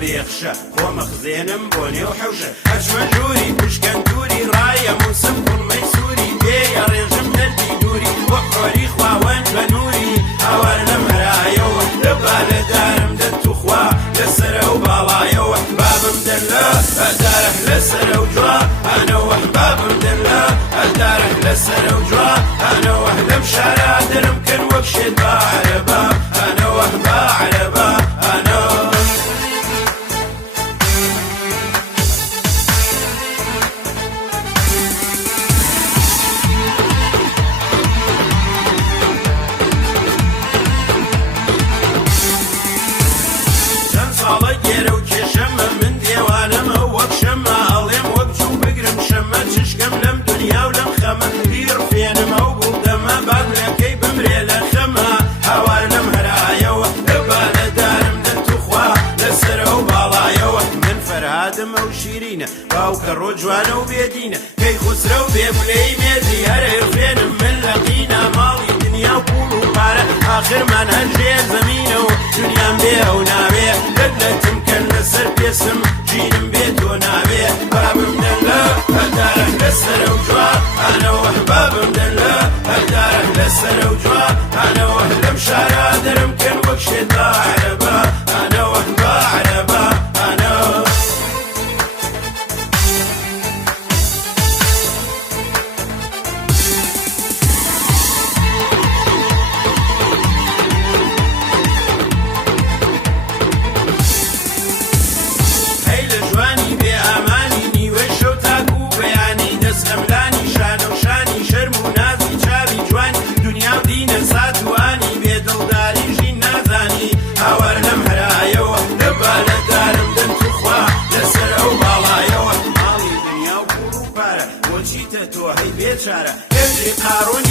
بێخشە خۆمەخزێنم بۆ نێو حەوشە هەچمە ژووری پشکەندوری ڕایە موسم کوڵمەی سووری بێیە ڕێژم دەردی دووری وەک خۆری خواوەند بە نووری هاوار لەم هەرایەوە لەبا لەدارم دەتوخوا لەسەرە و باڵایەوە بابم دەنلا هەدارە لەسەرە و جوا ئەنەوە بابم دەنلا هەدارە لەسەرە و جوا ئەنەوە لەم شارە دەرم کەن وەک شێت با عەرەبا ئەنەوە با عەرەبا ئەنەوە ساڵە گێرە و کێشەمە من دێوانەمە وەک شەمە ئەڵێم وەک جوو بگرم شەمە چشکەم لەم دنیا و لەم خەمە بیر فێنمە و بوڵدەمە باگلەکەی بمرێ لە خەمە هاوار لەم هەرایەوە لەبا لەدارم دەتوخوا لەسەرە و باڵایەوە من فەرهادمە و شیرینە باوکە ڕۆ جوانە و بێدینە کەی خوسرە و بێبولەی مێردی هەرێ خوێنم من لە قینە ماڵی دنیا و پوڵ و پارە ئاخرمان هەرژێ زەمینە و دنیام بێ ئەو ناوێ لەتم کەن لەسەر پێسم ژینم بێت تۆ ناوێ بابم دەنلا هەدارە لەسەرە و جوا ئەنەوە بابم دەنلا هەدارە لەسەرە و جوا ئەنەوە لەم شارە دەرم کەن وەک شێت با عەرەبا ئەنەوە با عەرەبا ئەنەوە تۆ هەی بێچارە هێزی قارۆنی